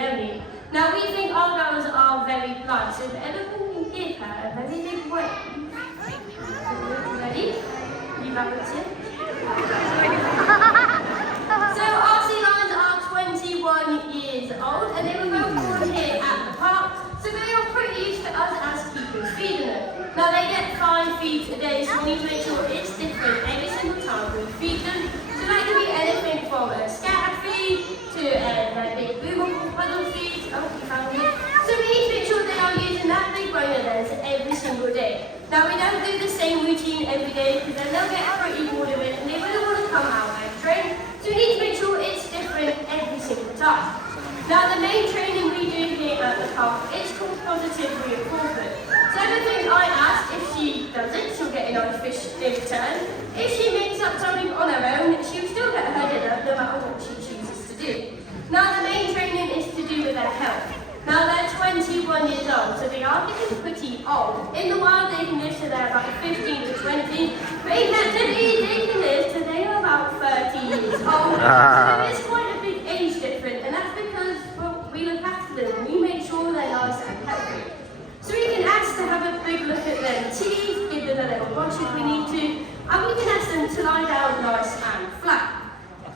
only. Now we think our girls are very blunt, so if anyone can give her a very big wave. Ready? You have it too. So our sea lions are 21 years old and they were both born here at the park, so they are pretty used to us as keepers feeding them. Now they get 5 feeds a day, so we need to make sure it's different every single time we feed them. So that can be anything from a scatter feed to a big boomable puddle feed. Oh, you found it. So we need to make sure they are using that big brain of theirs every single day. Now we don't do the same routine every day because then they'll get pretty bored of it and they really want to come out and train. So we need to make sure it's different every single time. Now the main training we do here at the park is called positive reinforcement. So everything I ask, if she does it, she'll get a nice fish in return. If she makes up something on her own, she'll still get her dinner no matter what she chooses to do. Now the main training is to do with their health. Now they're 21 years old, so they are getting pretty old. In the wild they can live to they're about 15 to 20, but in captivity they can live to they are about 30 years old. So there is quite a big age difference, and that's because well, we look after them and we make sure they're nice and healthy. So we can ask to have a big look at their teeth, give them a little brush if we need to, and we can ask them to lie down nice and flat.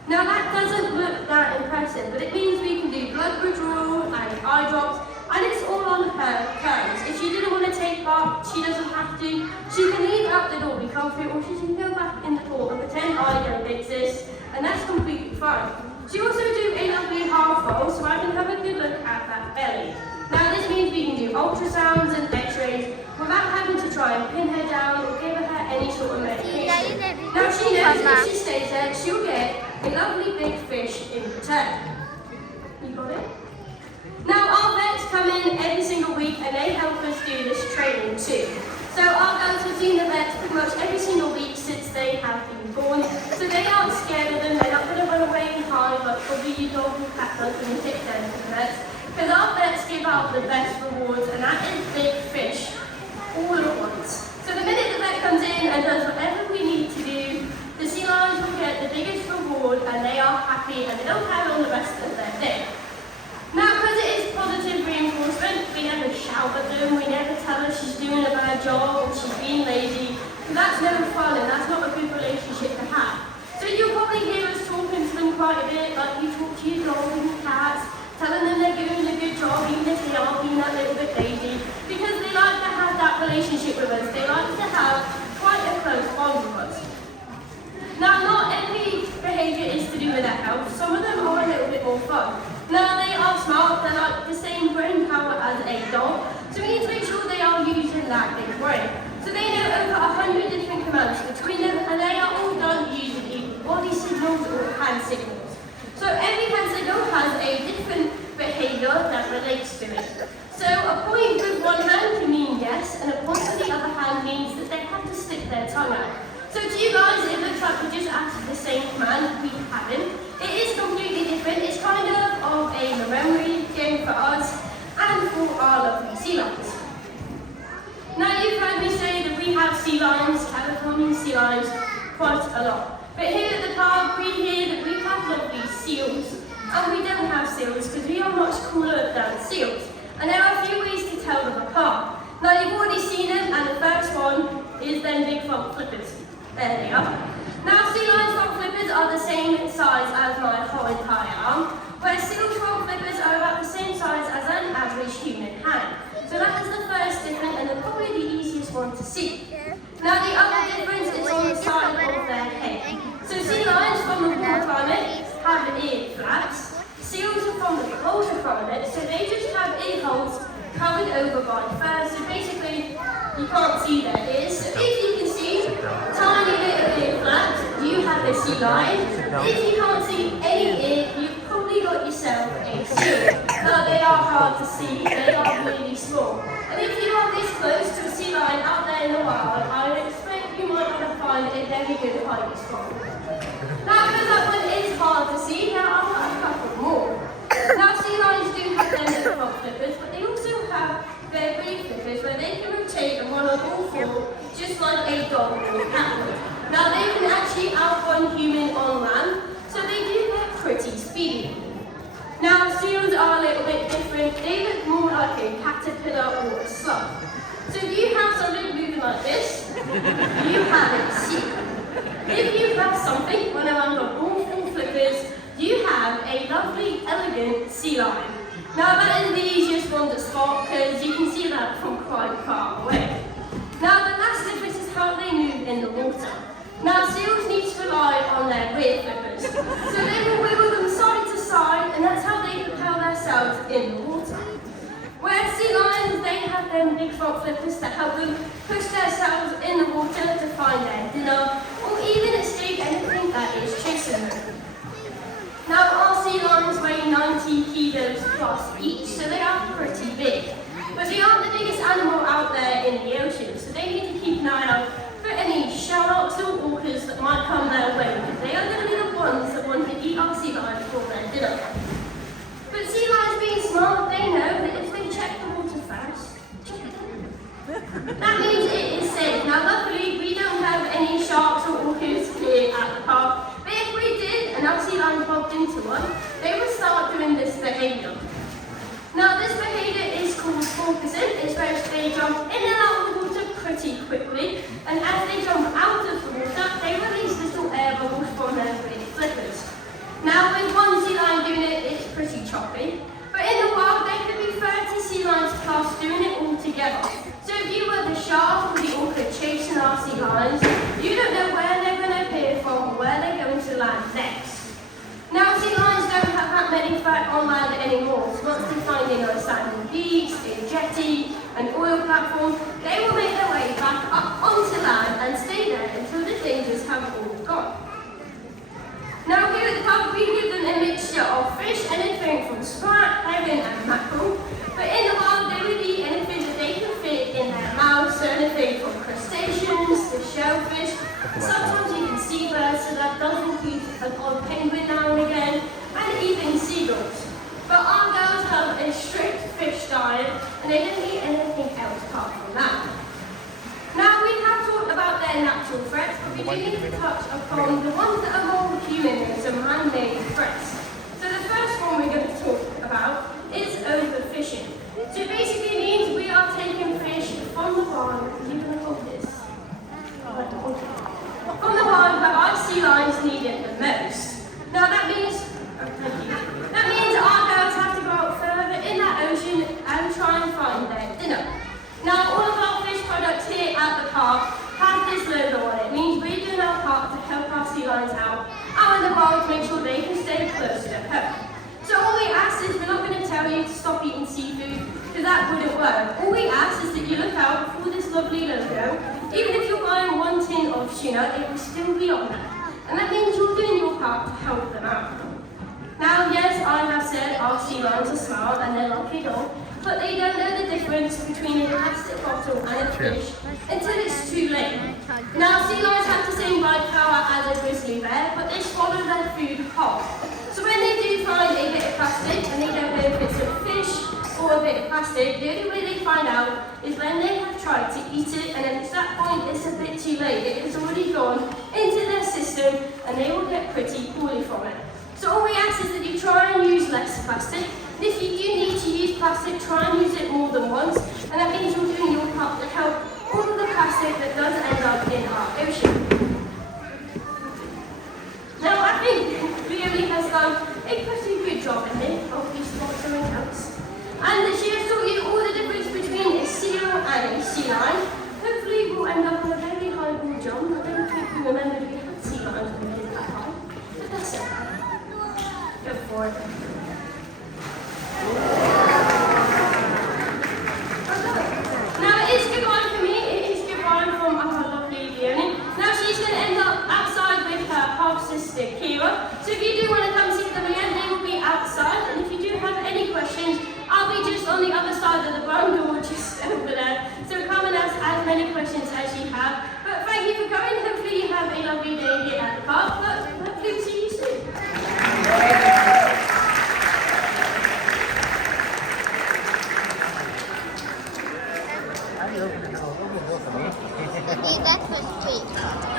Now that doesn't look that impressive, but it means we can do blood withdrawal and eye drops, and it's all on her terms. If she didn't want to take part, she doesn't have to. She can leave out the door, be comfy, or she can go back in the pool and pretend I don't exist, and that's completely fine. She also do a lovely half roll, so I can have a good look at that belly. Now this means we can do ultrasounds and x-rays without having to try and pin her down or give her any sort of medication. Now she knows if she stays there, she'll get a lovely big fish in return. You got it? Now our vets come in every single week and they help us do this training too. So our girls have seen the vets pretty much every single week since they have been born. So they aren't scared of them, they're not going to run away and hide like probably you dog and cat does when you take them to the vets. Because our vets give out the best rewards, and that is big fish all at once. So the minute the vet comes in and does whatever we need to do, the sea lions will get the biggest reward and they are happy and they don't carry on the rest of their day. Now because it is positive reinforcement, we never shout at them, we never tell her she's doing a bad job or she's being lazy. That's no fun and that's not a good relationship to have. So you'll probably hear us talking to them quite a bit, like you talk to your dog and your cats, telling them they're doing a good job even if they are being a little bit lazy, because they like to have that relationship with us, they like to have quite a close bond with us. Now not every behaviour is to do with their health, some of them are a little bit more fun. Now they are smart, they're like the same brain power as a dog, so we need to make sure they are using that big brain. So they know over 100 different commands between them and they are all done using either body signals or hand signals. So every hand signal has a different behaviour that relates to it. So a point with one hand can mean yes, and a point with the other hand means that they have to stick their tongue out. So to you guys, it looks like we just answered the same command we haven't. It is completely different. It's kind of a memory game for us and for our lovely sea lions. Now you've heard me say that we have sea lions, Californian sea lions, quite a lot. But here at the park, we hear that we have lovely seals, and we don't have seals because we are much cooler than seals. And there are a few ways to tell them apart. Now you've already seen them, and the first one is them big front flippers. There they are. Now sea lions front flippers are the same size as my whole entire arm, whereas seals front flippers are about the same size as an average human hand. So that is the first difference and probably the easiest one to see. Now the other difference is on the side of their head. So sea lions from the warm climate have ear flaps. Seals are from the colder climate, so they just have ear holes covered over by fur. So basically, you can't see their ears. So if you can see tiny little ear flaps, you have a sea lion. If you can't see any ear, you've probably got yourself a seal. Now they are hard to see, they are really small. And if you are this close to a sea lion out there in the wild, I would expect you might want to find a very good hiding spot. Now because that one is hard to see, there are a couple more. Now sea lions do have their little front flippers, but they also have their rear flippers where they can rotate and run on all four, just like a dog or a cat would. Now they can actually outrun human on land, so they do get pretty speedy. Now seals are a little bit caterpillar or a slug. So if you have something moving like this, you have a seal. If you have something running around on all four flippers, you have a lovely, elegant sea lion. Now that is the easiest one to spot because you can see that from quite far away. Now the last difference is how they move in the water. Now seals need to rely on their rear flippers. So they will wiggle them side to side and that's how they propel themselves in the water. Whereas sea lions, they have them big front flippers that help them push themselves in the water to find their dinner or even escape anything that is chasing them. Now our sea lions weigh 90 kilos plus each, so they are pretty big. But they aren't the biggest animal out there in the ocean, so they need to keep an eye out for any sharks or orcas that might come their way, because they are going to be the ones that want to eat our sea lions for their dinner. But sea lions being smart, they know that if they check the water first, check it out. That means it is safe. Now luckily we don't have any sharks or orcas here at the park, but if we did and our sea lions bumped into one, they would start doing this behaviour. Now this behaviour is called focusing. It's where they jump in and out of the water pretty quickly, and as they jump out of the water, they release little air bubbles from their big flippers. Now with one sea lion doing it, it's pretty choppy, but in the wild there could be 30 sea lions plus doing it all together. So if you were the shark or the orca chasing our sea lions, you don't know where they're going to appear from or where they're going to land next. Now sea lions don't have that many fat on land anymore, so once they find a sandy beach, a jetty, an oil platform, they will make their way back up onto land and stay there until the dangers have all gone. Now here at the pub we give them a mixture of fish, anything from sprat, herring and mackerel, but in the wild they would eat anything that they can fit in their mouths, so anything from crustaceans to shellfish, sometimes even seabirds, so that does include an odd penguin now and again, and even seagulls. But our girls have a strict fish diet and they don't eat anything else apart from that. Now we have talked about their natural threats, but we do need to touch upon the ones that are more human and some man-made threats. So the first one we're going to talk about is overfishing. So it basically means we are taking fish from the pond. You're going to hold this. From the pond that our sea lions need it the most. Now that means, that means our girls have to go out further in that ocean and try and find their dinner. Now all of our fish products here at the park have this logo on it. It means we're doing our part to help our sea lions out in the wild to make sure they can stay close to home. So all we ask is, we're not going to tell you to stop eating seafood, because that wouldn't work. All we ask is that you look out for this lovely logo. Even if you're buying one tin of tuna, it will still be on there. And that means you're doing your part to help them out. Now, yes, I have said our sea lions are smart and they're lucky dog, but they don't know the difference between a plastic bottle and a fish until it's too late. Now, sea lions have the same bite power as a grizzly bear, but they swallow their food whole. So when they do find a bit of plastic and they don't know if it's a fish or a bit of plastic, the only way they find out is when they have tried to eat it, and at that point it's a bit too late. It has already gone into their system and they will get pretty poorly from it. So all we ask is that you try and use less plastic. And if you do need to use plastic, try and use it more than once, and that means you're doing your part to help all of the plastic that does end up in our ocean. Now I think Leonie has done a pretty good job in here of these sponsoring notes. And she has taught you all the difference between a seal and a sea lion. Hopefully we'll end up on a very high ball jump. I don't think we remember we had sea lions when we did that high. But that's it. Go for it. Now it is goodbye for me. It is goodbye from our lovely Leonie. Now she's going to end up outside with her half-sister Kira. So if you do want to come see them again, they will be outside. And if you do have any questions, I'll be just on the other side of the barn door, just over there. So come and ask as many questions as you have. But thank you for coming. Hopefully you have a lovely day here at the park. But hopefully we'll see you soon. That was quick.